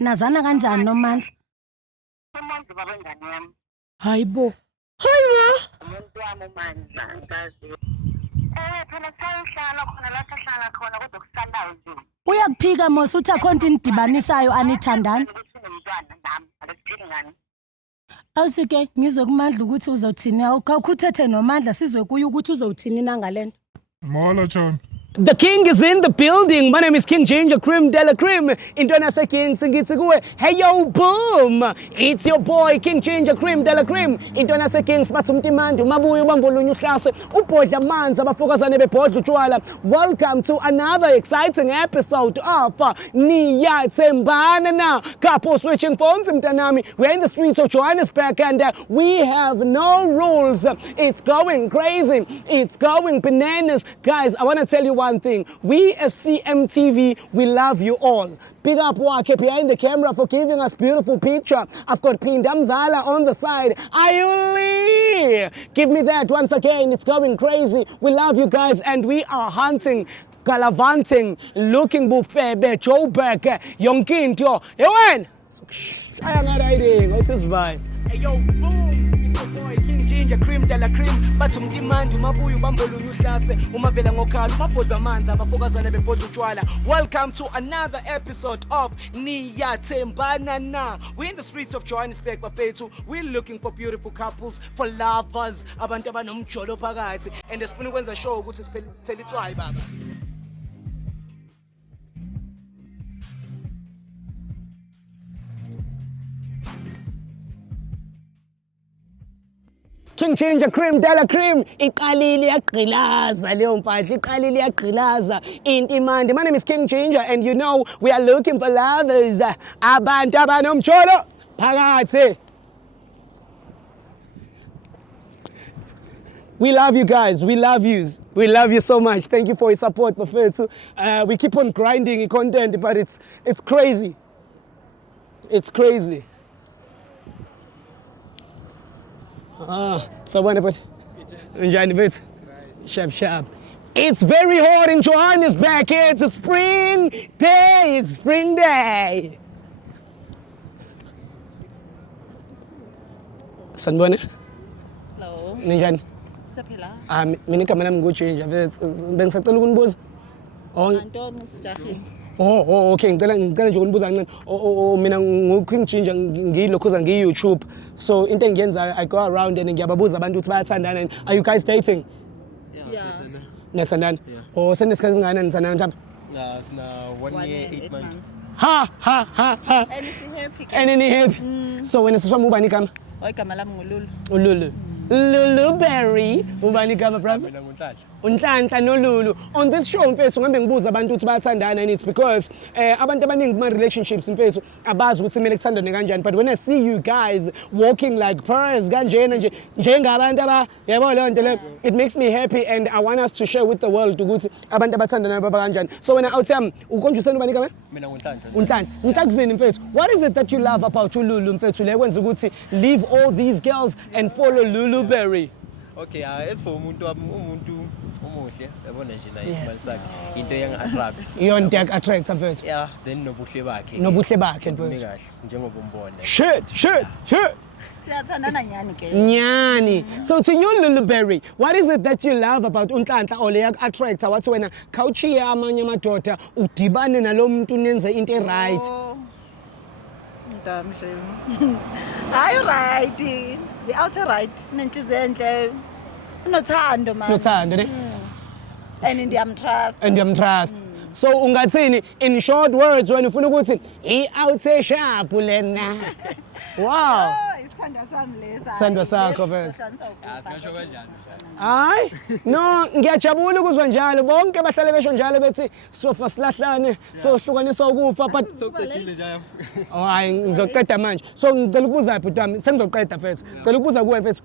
Nazana kanjani noMandla? Umuntu baba ngane yami. Hayibo. Umuntu wami uMandla ngazi. Phela sayihlala khona la sahlala khona kodwa kusandayo nje. Uyakuphika mos uthi akhonto inidibanisayo anithandani? Ukuthi unomntwana nami, akuthini ngani? Awusike ngizwe kuMandla ukuthi uzothini awukhuthethe noMandla sizwe kuye ukuthi uzothini nangalento. Molo John. The king is in the building. My name is King Ginger Cream de la Cream. Intwana seking singithi kuwe. Hey yo boom. It's your boy King Ginger Cream de la Cream. Intwana seking sibathu umtimandi mabuye ubambolunya uhlase ubhodla amanzi abafokazane bebhodla utshwala. Welcome to another exciting episode of Niyathembana Na. Couple switching phones mntanami. We're in the streets of Johannesburg and we have no rules. It's going crazy. It's going bananas. Guys, I want to tell you one thing. We as CMTV, we love you all. Big up Wake behind the camera for giving us beautiful picture. I've got Pinda Mzala on the side. Ayuli! Give me that once again. It's going crazy. We love you guys and we are hunting, galavanting, looking bufebe, Joburg, Yonkinto. Ewen! I am not hiding. What's this vibe? Hey yo, boom! Boy, King Ginger Cream de la Cream. Bathi umtimandi mabuye ubambolunya uhlase umavela ngokhala umabhodla amanzi abafokazane bebhodla utshwala. Welcome to another episode of Niyathembana Na. We're in the streets of Johannesburg bafethu. We're looking for beautiful couples, for lovers, abantu abanomjolo phakathi, and sifuna ukwenza show ukuthi sithele itswayi baba. King Ginger Cream de la Cream. Iqalile yagqilaza leyo mpahla, iqalile yagqilaza intimandi. My name is King Ginger and you know we are looking for lovers. Abantu abanomjolo phakathi. We love you guys. We love you. We love you so much. Thank you for your support, bafethu. We keep on grinding content, but it's crazy. It's crazy. So what about enjoying it? Sharp. It's very hot in Johannesburg. It's a spring day. It's spring day. Sanibona? Hello. Ninjani? Siyaphila. Mina igama lami nguGinger. Bengisacela ukunibuza. Antoni Sijahini. Okay, ngicela nje ukunibuza kancane. Mina nguKing Ginger ngilokhuza ngi-YouTube. So into engiyenzayo I go around and ngiyababuza abantu ukuthi bayathandana and are you guys dating? Yeah. Niyathandana? Senesikhathi singana nithandana mhlawumbe? Sina 1 year 8 months. Ha. And if you happy. happy. So wena siswami ubani igama? Igama lami nguLulu. uLulu. Lulu Berry, ubani igama brother? Mina nguNhlanhla. Unhlanhla noLulu. On this show mfethu ngihambe ngibuza abantu ukuthi bayathandana and it's because abantu abaningi kuma relationships mfethu abazi ukuthi kumele kuthandane kanjani, but when I see you guys walking like pearls kanjena nje njengabantu yabo leyo nto leyo, it makes me happy and I want us to share with the world ukuthi abantu abathandana baba kanjani. So when I out ukonjisana ubani igama? Mina nguNhlanhla. Unhlanhla. Ngitakuzini mfethu. What is it that you love about uLulu mfethu le kwenza ukuthi leave all these girls and follow Lulu Berry? Okay, as for umuntu umuhle yabona nje na isimali sakhe into yang-attract. Yonto yak-attract mfethu. Yeah, then nobuhle bakhe. Nobuhle bakhe mfethu. Kahle njengoba umbona. Shit. Siyathandana nyani ke. Nyani. So to you Lulu Berry, what is it that you love about Unhlanhla or le yak-attract wathi wena khawuchiye amanye amadoda udibane nalo muntu nenze into right? Ndamshemu. Hayi right. The outside right. Nenhliziyo enhle. Unothando man. Unothando ne? And ndiyamtrust. And ndiyamtrust. So ungathini in short words wena ufuna ukuthi i-out sharp lena. Wow. Isithandwa sami lesa. Isithandwa sakho mfethu. Singasho kanjani? Hayi, no, ngiyajabula ukuzwa njalo. Bonke bahlale besho njalo bethi sofa silahlane, sohlukanisa ukufa but Sokuqedile nje. hayi ngizoqeda manje. So ngicela ukubuza bhuti wami, sengizoqeda mfethu. Ngicela ukubuza kuwe mfethu.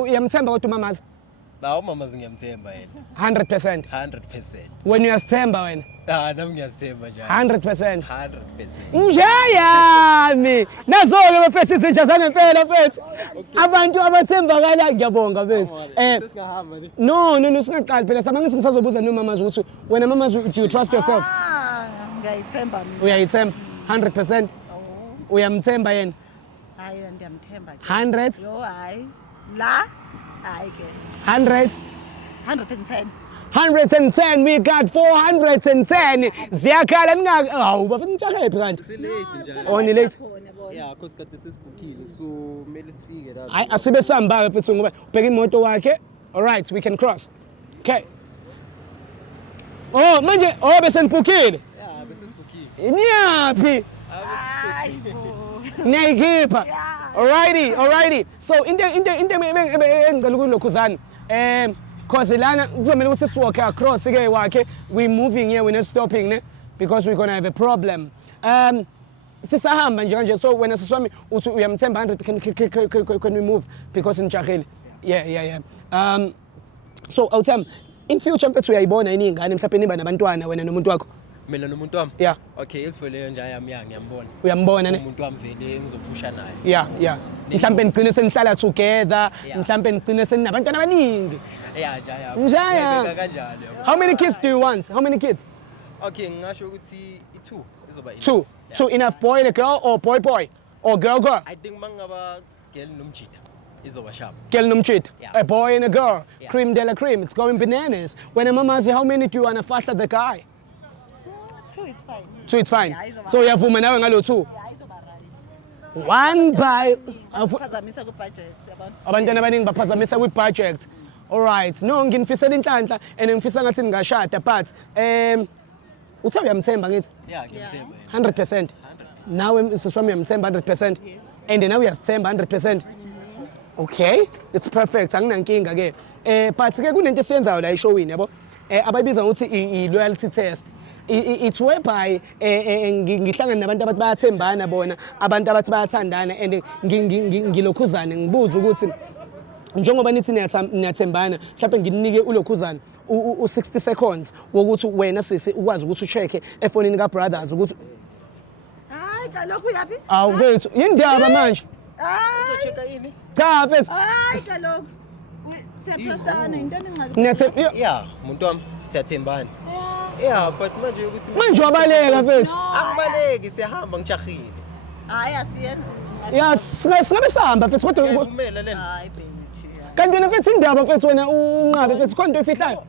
Uyamthemba kodwa umamazi? Hawu mama ngiyamthemba yena. 100%. 100%. Wena uyasithemba wena? Nami ngiyasithemba njalo. 100%. 100%. Njayami. Nazo-ke bafethu izinja zangempela mfethu. Abantu abathembakala ngiyabonga mfethu. Sesingahamba ne. No, singaqali phela. Samangithi ngisazobuza nomamazi ukuthi wena mamazi do you trust yourself? Ngiyayithemba mina. Uyayithemba 100%. Uyamthemba yena? Hayi ndiyamthemba ke. 100? Yo hayi. La? Hayi ke. 100? 110. 110, we got 410. Ziyakhala ningaka. Hawu, bafuna nitshakephi kanti? Silate njalo. Oh, ni late. Yeah, cause kade sesibukile so kumele sifike la. Hayi asibe sihamba ke mfethu ngoba ubheka imoto wakhe. All right, we can cross. Okay. Oh, manje bese nibukile. Yeah, bese sibukile. Niyaphi? Niyayikhipha. Alrighty. So into engicela ukulokhuzana. Cause lana kuzomela ukuthi siwalk across ke wakhe. We moving here, we're not stopping ne because we're going to have a problem. Sisahamba nje kanje so wena sisiwami uthi uyamthemba 100 can we move because nijahile. Yeah. So awuthemba in future mfethu uyayibona yini ingane mhlawumbe niba nabantwana wena nomuntu wakho? Mina nomuntu wami? Yeah. Okay, isivoleyo nje ngiyambona. Uyambona ne? Umuntu wami vele engizophusha naye. Yeah. Mhlawumbe nigcine senihlala together, mhlawumbe nigcine senabantwana abaningi. Yeah. Njaya. Kanjalo. How many kids do you want? How many kids? Okay, ngisho ukuthi i2 izoba enough. Two. Yeah. Two enough, boy and a girl or boy or girl. I think mangaba girl nomjita izoba sharp. Girl numchit. Yeah. A boy and a girl. Yeah. Cream de la cream. It's going bananas. When a mama says how many do you want to fast the guy? 2 it's fine. Two it's fine. Yeah, izoba- So uyavuma nawe ngalo two. Yeah, izoba right. One by Phazamisa ku budget yabona. abantwana abaningi baphazamisa kwi project. All right. No nginifisela inhlanhla and ngifisa ngathi ningashada but uthe uyamthemba ngithi Yeah, ngiyamthemba. 100%. Nawe siswami uyamthemba 100%. Yes. And nawe uyasithemba 100%. Okay, it's perfect. Anginankinga ke. But ke kunento esiyenzayo la eshowini yabo. Abayibiza ukuthi i-loyalty test. It's whereby ngihlangana nabantu abathi bayathembana bona, abantu abathi bayathandana and ngilokhuzane ngibuza ukuthi njengoba nithi niyathembana mhlawumbe nginike ulokhuzane u60 seconds wokuthi wena sisi ukwazi ukuthi ucheck efonini ka brothers ukuthi Hayi kaloku yapi? awukwethu yindaba manje. Uzochecka yini? Cha mfethu. Hayi kaloku. Siyatrustana intoni ngqabi. Yeah, umuntu wami siyathembana. Yeah, but manje ukuthi Manje wabaleka mfethu. akubaleki siyahamba ngijahile. Hayi asiyena. Ya singabe sihamba mfethu kodwa Ngiyavumela lena. Hayi Benny. kanti na mfethu indaba mfethu wena unqabe mfethu khona into efihlayo.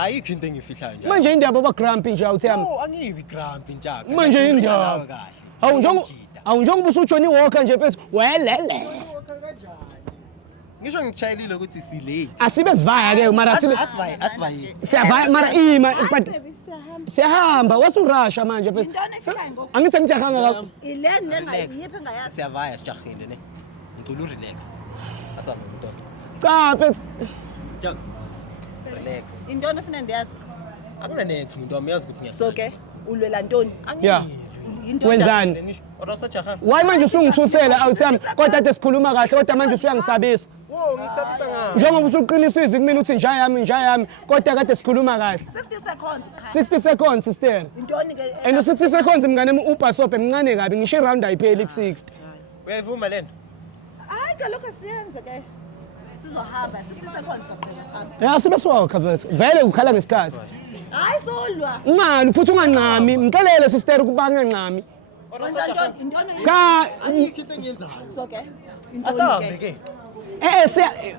Ayikho into engifihlayo njalo. Manje indaba oba grumpy nje awuthemba. No, angibi grumpy njalo. Manje indaba. Awu njengoba usuJohnny Walker nje mfethu welele. Ngisho ngijayelile ukuthi si late. Asibe sivaya ke mara asibe Asivayi. siyavaya mara ima but siyahamba wasurasha manje mfethu. Intoni efikayo ngoku? Angithi ngijahanga kakhulu. Ileni lengayiphi engayazi. Siyavaya sijahile ne. Ngicela urelax. Asaba umntwana. Cha mfethu. Jack. Relax. Intoni efuna ndiyazi? Akuna nethi umuntu wami uyazi ukuthi So ke ulwela ntoni? Yeah. Into Wenzani? Ngisho osajaha. Why manje usungithusela awuthemba kodwa ade sikhuluma kahle kodwa manje usuyangisabisa. Wo, ngikusabisa ngayo. Njengoba usuqinisisa kumina uthi njaya yami kodwa kade sikhuluma kahle. 60 seconds. 60 seconds sister. Intoni ke? And 60 seconds mngane uber soap emncane kabi ngisho iround ayipheli ku60. Uyayivuma lena? Hayi kaloku siyenze ke. Sizohamba 60 seconds sokugcina sami. Ya sibe siwakha mfethu. Vele ukhala ngesikhathi. Hayi solwa. Ungani futhi ungancami mkelele sister ukuba ngincami. Intoni? Cha Ayikho into engiyenzayo. So ke. Asahambe ke.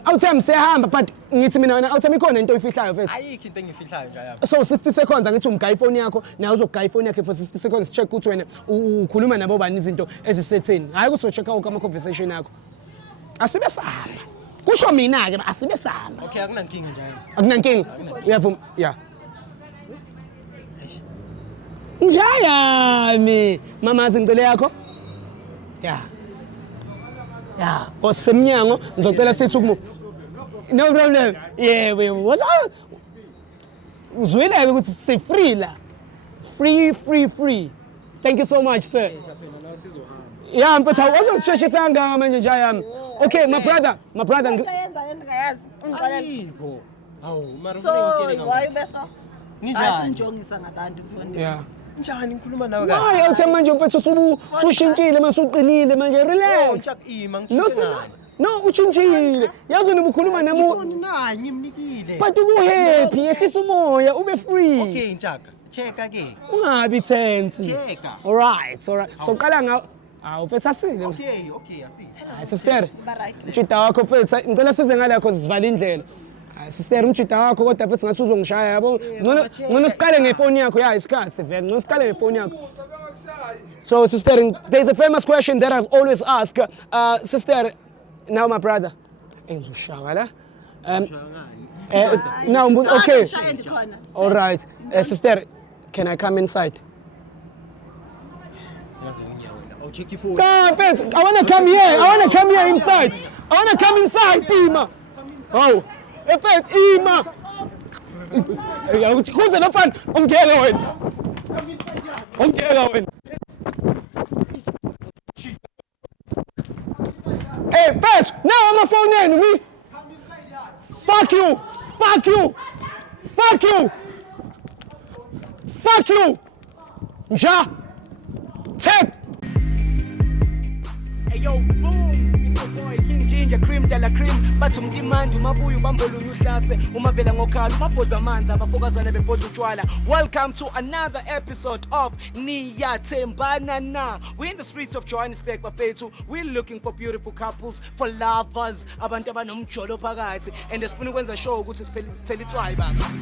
awuthemba siyahamba but ngithi mina wena awuthemba ikhona into oyifihlayo mfethu. Ayikho into engifihlayo njalo. So 60 seconds angithi umgaya ifoni yakho nawe uzogaya ifoni yakhe for 60 seconds check ukuthi wena ukhuluma nabo bani izinto ezisetheni. Hayi ukuthi check out ama conversation yakho. Asibe sahamba. Kusho mina ke asibe sahamba. Okay, akunankinga njalo. Akunankinga. Uyavuma? Yeah. Njayami mama azingcele yakho? Yeah. Yeah, osemnyango ngizocela sithi ukumu. No problem. Yeah, we what's up? Uzwile ukuthi si free la. Free. Thank you so much, sir. Yeah, mfethu awuzosheshisa nganga manje njayami. Okay, my brother. Uyenza engayazi. Ungixolela. Ayikho. Hawu, mara So, ufuna ngitshele why ngawo. besa? Nginjani? Sinjongisa ngabantu mfundi. Yeah. Njani ngikhuluma nawe Hayi kahle? awuthe manje mfethu usushintshile manje usuqinile manje relax. Jack ima No, ngitshela ngani? no, uchintshile. Yazi ubukhuluma nami. Ifoni nayi ngimnikile. But ube happy, ehlisa umoya, ube free. Okay, Njaka. Checka ke. Ungabi tense. Checka. All right. So qala ngawo. Awu mfethu asile. Okay, asi. Hayi sister. Iba right. Umjida wakho mfethu ngicela size ngale yakho sivala indlela. Hayi sister umjida wakho kodwa mfethu ngathi uzongishaya yabo. Ngcono siqale ngefoni yakho ya isikhathi vele. Ngcono siqale ngefoni yakho. So sister, there's a famous question that I've always asked. Sister, now my brother. Engizoshaya la. Now okay. Shaya ndikhona. All right. Sister, can I come inside? I'll check your phone. Come, fetch. I want to come here. I want to come here inside. I want to come inside, Ima. Oh, fetch, Ima. Who's the fan? Ongea wena. Ongea wena. Hey, fetch. Now I'm a phone in. We. Fuck you. Fuck you. Fuck you. Fuck you. Ja. Take. Hey yo, boom! It's your boy King Ginger, Cream de la Cream. Bathi umtimandi umabuya ubambolunya uhlase umavela ngokhala umabhodwa amanzi abafokazana bebhodwa utshwala. Welcome to another episode of Niyathembana Na. We're in the streets of Johannesburg bafethu. We're looking for beautiful couples, for lovers, abantu abanomjolo phakathi, and sifuna ukwenza show ukuthi sithele itswayi baba.